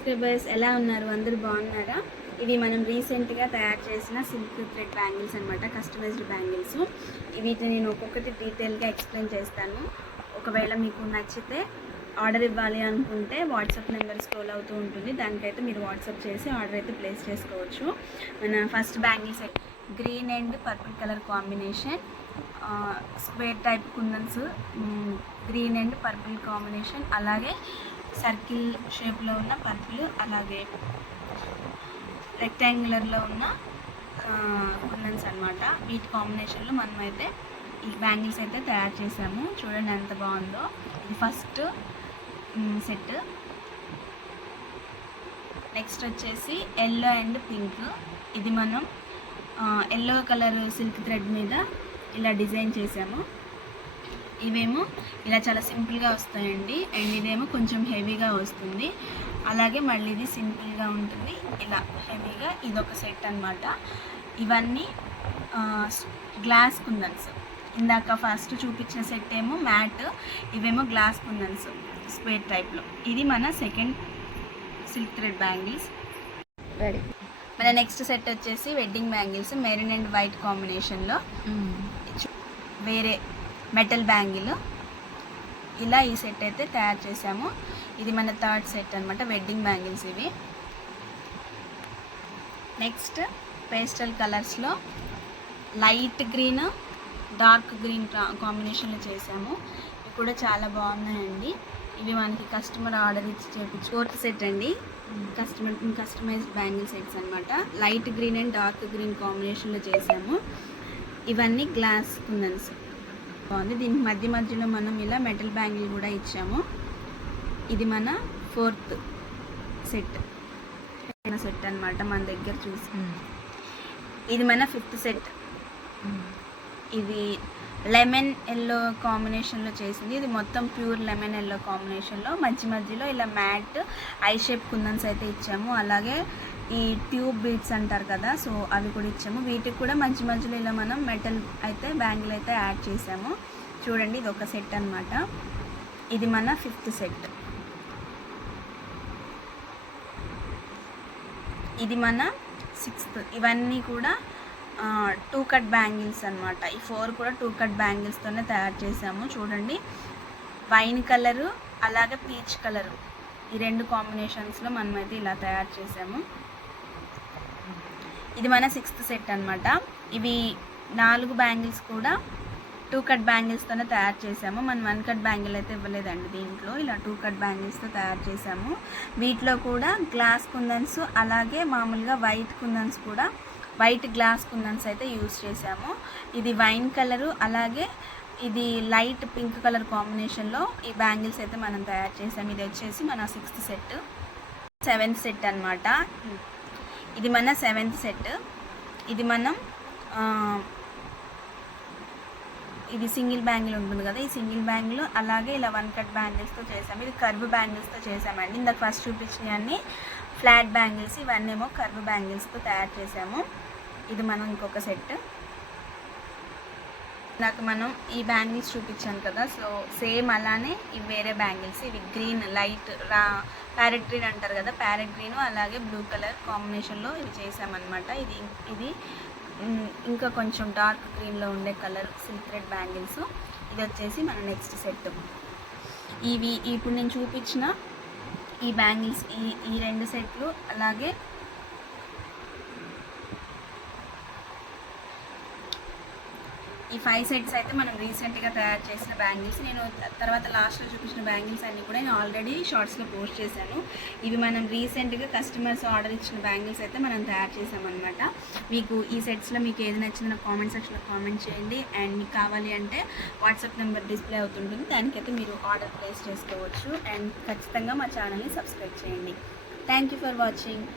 Subscribers ఎలా ఉన్నారు? అందరూ బాగున్నారా? ఇవి మనం రీసెంట్గా తయారు చేసిన సిల్క్ థ్రెడ్ బ్యాంగిల్స్ అనమాట, కస్టమైజ్డ్ బ్యాంగిల్స్. వీటిని నేను ఒక్కొక్కటి డీటెయిల్గా ఎక్స్ప్లెయిన్ చేస్తాను. ఒకవేళ మీకు నచ్చితే ఆర్డర్ ఇవ్వాలి అనుకుంటే వాట్సాప్ నెంబర్ స్క్రోల్ అవుతూ ఉంటుంది, దానికైతే మీరు వాట్సాప్ చేసి ఆర్డర్ అయితే ప్లేస్ చేసుకోవచ్చు. మన first bangles green and purple colour combination, square type kundans, green and purple combination, అలాగే సర్కిల్ షేప్లో ఉన్న పర్పుల్, అలాగే రెక్టాంగులర్లో ఉన్న కుందన్స్ అనమాట. వీటి కాంబినేషన్లో మనమైతే ఈ బ్యాంగిల్స్ అయితే తయారు చేసాము. చూడండి ఎంత బాగుందో. ఇది ఫస్ట్ సెట్. నెక్స్ట్ వచ్చేసి ఎల్లో అండ్ పింక్. ఇది మనం ఎల్లో కలర్ సిల్క్ థ్రెడ్ మీద ఇలా డిజైన్ చేసాము. ఇవేమో ఇలా చాలా సింపుల్గా వస్తాయండి, అండ్ ఇదేమో కొంచెం హెవీగా వస్తుంది. అలాగే మళ్ళీ ఇది సింపుల్గా ఉంటుంది, ఇలా హెవీగా. ఇదొక సెట్ అనమాట. ఇవన్నీ గ్లాస్ కుందన్స్. ఇందాక ఫస్ట్ చూపించిన సెట్ ఏమో మ్యాట్, ఇవేమో గ్లాస్ కుందన్స్ స్క్వేర్ టైప్లో. ఇది మన second silk thread bangles. Ready. మన నెక్స్ట్ సెట్ వచ్చేసి wedding bangles, maroon and white కాంబినేషన్లో. వేరే మెటల్ బ్యాంగిల్. ఇలా ఈ సెట్ అయితే తయారు చేసాము. ఇది మన థర్డ్ సెట్ అనమాట, వెడ్డింగ్ బ్యాంగిల్స్ ఇవి. నెక్స్ట్ పేస్టల్ కలర్స్లో లైట్ గ్రీన్, డార్క్ గ్రీన్ కాంబినేషన్లో చేసాము. ఇవి కూడా చాలా బాగున్నాయండి. ఇవి మనకి కస్టమర్ ఆర్డర్ ఇచ్చి చేయించు. ఫోర్త్ సెట్ అండి, కస్టమైజ్డ్ బ్యాంగిల్ సెట్స్ అనమాట. Light green and dark green కాంబినేషన్లో చేసాము. ఇవన్నీ గ్లాస్ కుందన్స్. బాగుంది. దీనికి మధ్య మధ్యలో మనం ఇలా మెటల్ బ్యాంగిల్ కూడా ఇచ్చాము. ఇది మన ఫోర్త్ సెట్ అనమాట మన దగ్గర చూసి. ఇది మన ఫిఫ్త్ సెట్. ఇది లెమన్ ఎల్లో కాంబినేషన్లో చేసింది. ఇది మొత్తం ప్యూర్ లెమన్ ఎల్లో కాంబినేషన్లో. మధ్య మధ్యలో ఇలా మ్యాట్ ఐ షేప్ కుందన్స్ అయితే ఇచ్చాము. అలాగే ఈ ట్యూబ్ బీడ్స్ అంటారు కదా, సో అవి కూడా ఇచ్చాము. వీటికి కూడా మధ్య మధ్యలో ఇలా మనం మెటల్ అయితే బ్యాంగిల్ అయితే యాడ్ చేసాము. చూడండి, ఇది ఒక సెట్ అనమాట. ఇది మన ఫిఫ్త్ సెట్. ఇది మన సిక్స్త్. ఇవన్నీ కూడా 2 కట్ బ్యాంగిల్స్ అనమాట. ఈ 4 కూడా 2 కట్ బ్యాంగిల్స్తోనే తయారు చేసాము. చూడండి, వైన్ కలరు అలాగే పీచ్ కలరు, ఈ రెండు కాంబినేషన్స్లో మనమైతే ఇలా తయారు చేసాము. ఇది మన సిక్స్త్ సెట్ అనమాట. ఇవి 4 బ్యాంగిల్స్ కూడా 2 కట్ బ్యాంగిల్స్తోనే తయారు చేసాము. మనం 1 కట్ బ్యాంగిల్ అయితే ఇవ్వలేదండి దీంట్లో. ఇలా 2 కట్ బ్యాంగిల్స్తో తయారు చేసాము. వీటిలో కూడా గ్లాస్ కుందన్స్, అలాగే మామూలుగా వైట్ కుందన్స్ కూడా, వైట్ గ్లాస్ కుందన్స్ అయితే యూజ్ చేసాము. ఇది వైన్ కలరు, అలాగే ఇది లైట్ పింక్ కలర్ కాంబినేషన్లో ఈ బ్యాంగిల్స్ అయితే మనం తయారు చేసాము. ఇది వచ్చేసి మన సిక్స్త్ సెట్. సెవెంత్ సెట్ అనమాట. ఇది మన సెవెంత్ సెట్. ఇది మనం ఇది సింగిల్ బ్యాంగిల్ ఉంటుంది కదా, ఈ సింగిల్ బ్యాంగిల్ అలాగే ఇలా 1 కట్ బ్యాంగిల్స్తో చేసాము. ఇది కర్వ్ బ్యాంగిల్స్తో చేసామండి. ఇందాక ఫస్ట్ చూపించినవన్నీ ఫ్లాట్ బ్యాంగిల్స్, ఇవన్నీ ఏమో కర్వ్ బ్యాంగిల్స్తో తయారు చేసాము. ఇది మనం ఇంకొక సెట్. నాకు మనం ఈ బ్యాంగిల్స్ చూపించాను కదా, సో సేమ్ అలానే ఇవి వేరే బ్యాంగిల్స్. ఇవి గ్రీన్, లైట్ ప్యారెట్ గ్రీన్ అంటారు కదా, ప్యారెట్ గ్రీన్ అలాగే బ్లూ కలర్ కాంబినేషన్లో ఇవి చేసామన్నమాట. ఇది ఇంకా కొంచెం డార్క్ గ్రీన్లో ఉండే కలర్ సిల్క్ థ్రెడ్ బ్యాంగిల్స్. ఇది వచ్చేసి మన నెక్స్ట్ సెట్. ఇవి ఇప్పుడు నేను చూపించిన ఈ బ్యాంగిల్స్, ఈ 2 సెట్లు, అలాగే ఈ 5 సెట్స్ అయితే మనం రీసెంట్గా తయారు చేసిన బ్యాంగిల్స్. నేను తర్వాత లాస్ట్లో చూపించిన బ్యాంగిల్స్ అన్నీ కూడా నేను ఆల్రెడీ షార్ట్స్లో పోస్ట్ చేశాను. ఇవి మనం రీసెంట్గా కస్టమర్స్ ఆర్డర్ ఇచ్చిన బ్యాంగిల్స్ అయితే మనం తయారు చేసామన్నమాట. మీకు ఈ సెట్స్లో మీకు ఏది నచ్చిందో నాకు కామెంట్ సెక్షన్లో కామెంట్ చేయండి. అండ్ మీకు కావాలి అంటే వాట్సాప్ నెంబర్ డిస్ప్లే అవుతుంటుంది, దానికైతే మీరు ఆర్డర్ ప్లేస్ చేసుకోవచ్చు. అండ్ ఖచ్చితంగా మా ఛానల్ని సబ్స్క్రైబ్ చేయండి. Thank you for watching.